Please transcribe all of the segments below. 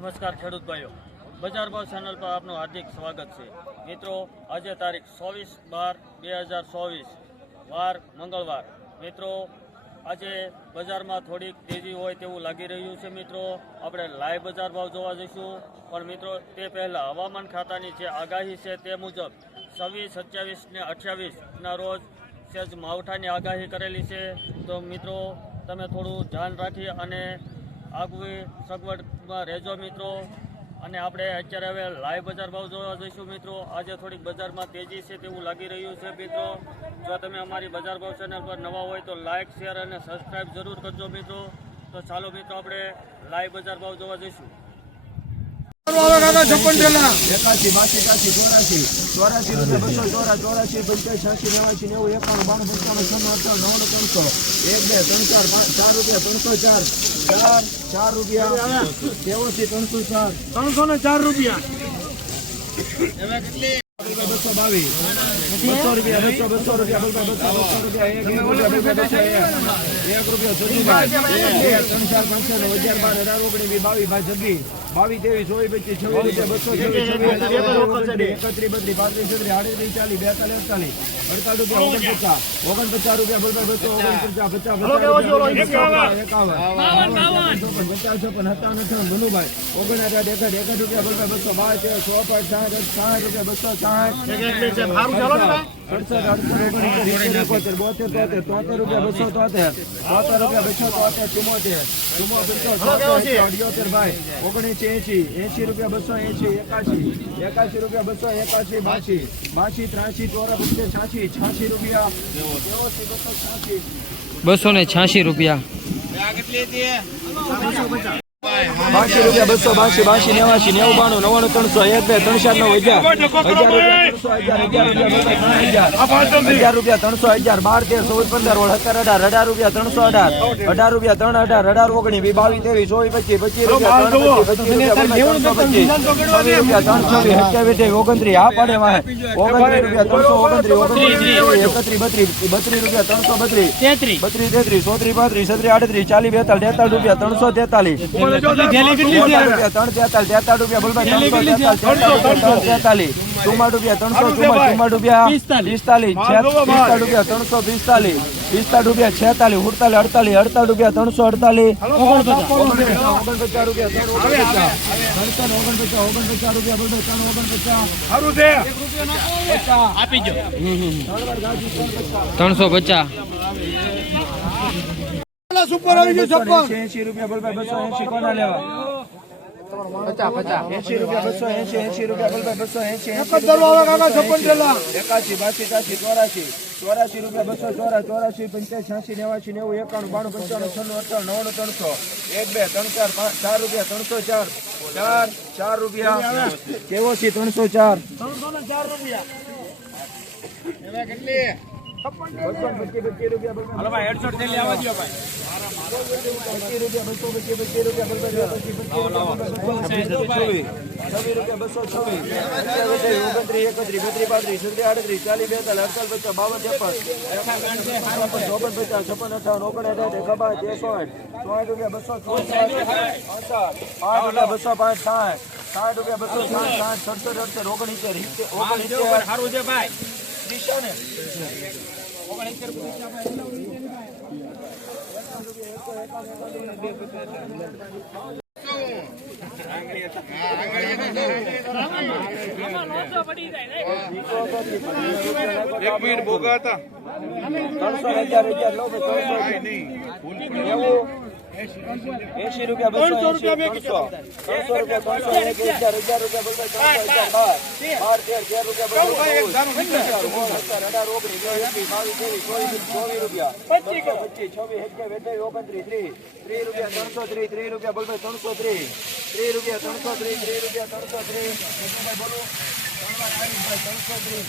નમસ્કાર ખેડૂત ભાઈઓ. બજાર ભાવ ચેનલ પર આપનું હાર્દિક સ્વાગત છે. મિત્રો, આજે તારીખ ચોવીસ બાર બે હજાર ચોવીસ, વાર મંગળવાર. મિત્રો, આજે બજારમાં થોડીક તેજી હોય તેવું લાગી રહ્યું છે, મિત્રો. આપણે લાઈવ બજાર ભાવ જોવા જઈશું. પણ મિત્રો, તે પહેલાં હવામાન ખાતાની જે આગાહી છે તે મુજબ છવ્વીસ, સત્યાવીસ ને અઠ્યાવીસના રોજ સહેજ માવઠાની આગાહી કરેલી છે. તો મિત્રો, તમે થોડું ધ્યાન રાખી અને આગવી સગવડમાં રહેજો મિત્રો. અને આપણે અત્યારે હવે લાઈવ બજાર ભાવ જોવા જઈશું મિત્રો. આજે થોડીક બજારમાં તેજી છે તેવું લાગી રહ્યું છે મિત્રો. જો તમે અમારી બજાર ભાવ ચેનલ પર નવા હોય તો લાઇક શેર અને સબસ્ક્રાઈબ જરૂર કરજો મિત્રો. તો ચાલો મિત્રો આપણે લાઈવ બજાર ભાવ જોવા જઈશું. ચોરાસી ચોરાસી રૂપિયા બસો ચોરા ચોરાસી પંચાસી છ્યાસી નેવાસી નેવું ત્રણસો એક બે ત્રણ ચાર ચાર રૂપિયા ત્રણસો ચાર ચાર ચાર રૂપિયા નેવાસી ત્રણસો ચાર ત્રણસો ને ચાર રૂપિયા. બસો બાવીસ બસો રૂપિયા બસો બસો પચાસ બસો રૂપિયા એક રૂપિયા એક ત્રણ ચાર પાંચસો ને અગિયાર બાર અઢાર ઓગણીસ વીસ બાવીસ બાવીસ છવ્વીસ બાવીસ ત્રેવીસ ચોવીસ પચીસ છવ્વીસ રૂપિયા છવ્વીસ એકત્રીસ બત્રીસ પાંત્રીસ છત્રીસ આડત્રીસ ચાલીસ બેતાલીસ અડતાલીસ અડતાલીસ રૂપિયા ઓગણપચાસ ઓગણપચાસ રૂપિયા બોલભાઈ બસો ઓગણપચાસ પચાસ પચાસ એકાવન ચોપન પચાસ ચોપન સત્તાવન અઠાવન મનુભાઈ ઓગણસાઠ એકઠ એકઠ રૂપિયા બોલભાઈ બસો બાર તેર ચોપન સાઠ સાઠ રૂપિયા બસો એકાશી રૂપિયા બસો એકાશી બાસી બાસી ત્રાસી ચોરા પચીસ છ્યાસી છ્યાસી રૂપિયા બસો ને છ્યાસી રૂપિયા. બાસી રૂપિયા બસો બાસી બાસી નેવાસી નેવું બાણું નવ્વાણું ત્રણસો એક બે ત્રણ ચાર નવ હજાર અગિયાર રૂપિયા ત્રણસો ત્રણસો હજાર બાર તેર ચૌદ પંદર ઓળ સત્તર અઢાર અઢાર રૂપિયા ત્રણસો અઢાર. અઢાર રૂપિયા ત્રણ અઢાર અઢાર ઓગણીસ બી બાવીસ ત્રેવીસ ચોવીસ પચીસ પચીસ રૂપિયા પચીસ પચીસ રૂપિયા ત્રણસો પચીસ. છવ્વીસ રૂપિયા ત્રણ છવ્વીસ સત્યાવીસ અઠ્યાવીસ ઓગણત્રીસ. આ પડે વાહે. ઓગણત્રીસ રૂપિયા ત્રણસો ઓગણત્રીસ ઓગણત્રીસ એકત્રીસ બત્રીસ બત્રીસ રૂપિયા ત્રણસો બત્રીસ. બત્રીસ તેત્રીસ ચોત્રીસ પાંત્રીસ છત્રીસ આડત્રીસ ચાલીસ બેતાલીસ તેતાલીસ રૂપિયા ત્રણસો તેતાલીસ. રૂપિયા ત્રણસો અડતાલીસ ઓગણપચાસ. રૂપિયા ત્રણસો ને ઓગણપચાસ આવી ત્રણસો પચાસ એસી રૂપિયા બોલભાઈ બસો એસી કોના લેવા? રૂપિયા બસો ચોરા ચોરાસી પંચાસી છ્યાસી નેવાસી નેવું એકાણું બાણું પંચાણું છન્નું અઠાણું નવ્વાણું ત્રણસો. એક બે ત્રણ ચાર પાંચ ચાર રૂપિયા ત્રણસો ચાર. ચાર ચાર રૂપિયા. કેવો છે ત્રણસો ચાર? રૂપિયા. પચીસ રૂપિયા બસો પાંચ સાઠ સાઠ રૂપિયા બસો સાઠ સાઠ સડસઠ અડસઠ ઓગણીસેર ઓગણીસેર દિશા ને ત્રણસો હજાર હજાર લો ત્રણસો નેવું એસી રૂપિયા બસો રૂપિયા ત્રણસો ત્રણસો રૂપિયા ત્રણસો એક હજાર હજાર રૂપિયા બસો ત્રણસો હજાર બાર બાર તેર તેર રૂપિયા અઢાર ઓગણીસ વીસ એકવીસ બાવીસ ત્રેવીસ ચોવીસ ચોવીસ રૂપિયા. પચીસ છવ્વીસ અઠ્યાવીસ અઠ્યાવીસ ઓગણત્રીસ ત્રીસ ત્રીસ રૂપિયા ત્રણસો ત્રીસ ત્રીસ રૂપિયા બોલો ત્રણસો ત્રીસ. ત્રીસ રૂપિયા ત્રણસો ત્રીસ ત્રીસ રૂપિયા ત્રણસો ત્રીસ. બોલો ત્રણસો ત્રીસ.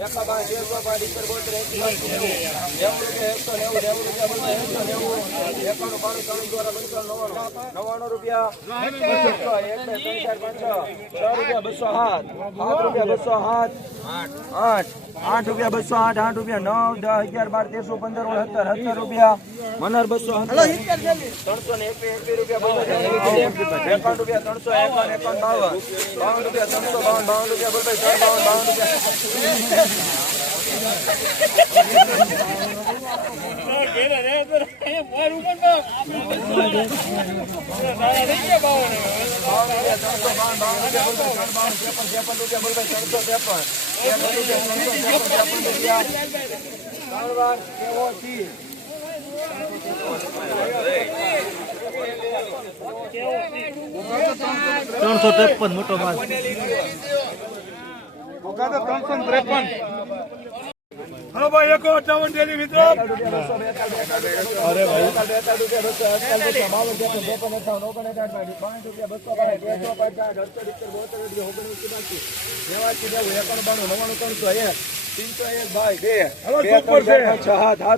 સાઠ. એકાબાર, તેરસો, બાર, ઇત્તેર, બોતેર, એંસી, નેવું, નેવું રૂપિયા, એકસો નેવું, નેવું રૂપિયા બોલો, એકસો નેવું, એકાણું, બાણું, ત્રણ, ચોરા, પંચાણું, નવ્વાણું, નવ્વાણું રૂપિયા, બસો, એક, બે, ત્રણ, ચાર, પાંચ, છ, છ રૂપિયા, બસો સાત, સાત રૂપિયા, બસો સાત, આઠ, આઠ રૂપિયા, બસો આઠ, આઠ રૂપિયા, નવ, દસ, અગિયાર, બાર, તેરસો, પંદર, સોળ, સત્તર, સત્તર રૂપિયા, મનર બસો સત્તર. ત્રણસો ને એકવીસ, એકવીસ રૂપિયા, બોલો, એકાવન રૂપિયા, ત્રણસો, એકાવન, એકાવન, બાવન, બાવન રૂપિયા, ત્રણસો, બાવન, બાવન રૂપિયા, બોલો, ત્રણ, બાવન, બાવન રૂપિયા. ત્રણસો ત્રેપન મોટો માલ. હલો ભાઈ એકો અઠાવન ડેલી મિત્રો.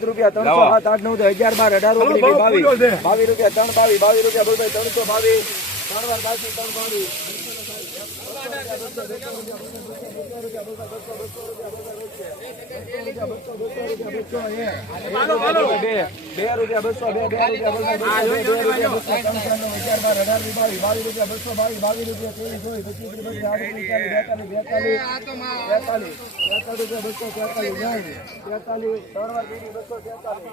રૂપિયા ત્રણસો સાત આઠ નવ અગિયાર બાર અઢાર ઓગણીસ બાવીસ બાવીસ રૂપિયા ત્રણ બાવીસ બાવીસ રૂપિયા ભાઈ ત્રણસો બાવીસ. ત્રણ વાર બાકી ત્રણ બાવીસ. બે રૂપિયા બસો બે બે રૂપિયા બસો રૂપિયા અઢાર વીસ, બાવીસ રૂપિયા બસો બાવીસ બાવીસ રૂપિયા ત્રેવીસ ચોવીસ પચીસ ચાલીસ બેતાલીસ બેતાલીસ બેતાલીસ. બેતાલીસ રૂપિયા બસો તેતાલીસ જાય તેતાલીસ ત્રણ વાર બસો તેતાલીસ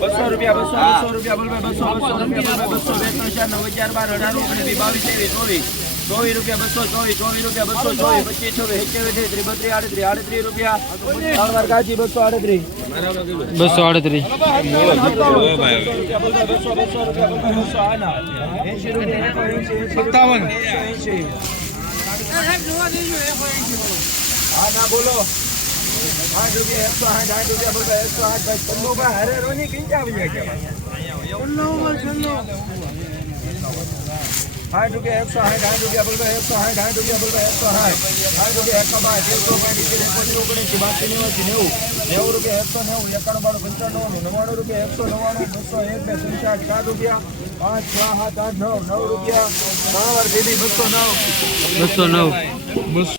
બસો રૂપિયા બસો બસો રૂપિયા બોલ બસો બસો રૂપિયા બોલ બસો બે ત્રણ ચાર નવ અગિયાર બાર અઢાર ઓગણીસ વીસ, બાવીસ ત્રેવીસ ચોવીસ ચોવીસ રૂપિયા બસો ચોવીસ ચોવીસ રૂપિયા બસો ચોવીસ પચીસ છવ્વીસ એકવીસ ત્રીસ બત્રીસ આડત્રીસ આડત્રીસ રૂપિયા. ત્રણ વાર કાચી બસો આડત્રીસ. બસો આડત્રીસ. બસો બસો રૂપિયા બસો આના રૂપિયા સત્તાવન એંશી હા ના બોલો. આઠ રૂપિયા એકસો આઠ આઠ રૂપિયા બોલ ભાઈ એકસો આઠ ભાઈ પલ્લો ભાઈ હરે રોની કિંચા આવી જાય સાઠ રૂપિયા એકસો સાઠ આઠ રૂપિયા બોલ ભાઈ એકસો સાઠ આઠ રૂપિયા બોલ ભાઈ એકસો સાઠ સાઠ રૂપિયા એકાબાર તેરસો પાંચ ઇત્તેર એકોતેર ઓગણીસી બાસી નેવાસી નેવું નેવું રૂપિયા એકસો નેવું એકાણું બાણું પંચાણું નવ્વાણું રૂપિયા એકસો નવ્વાણું બસો એક બે ત્રણ ચાર સાત રૂપિયા પાંચ છ સાત આઠ નવ નવ રૂપિયા ત્રણ વાર દીદી બસો નવ બસો નવ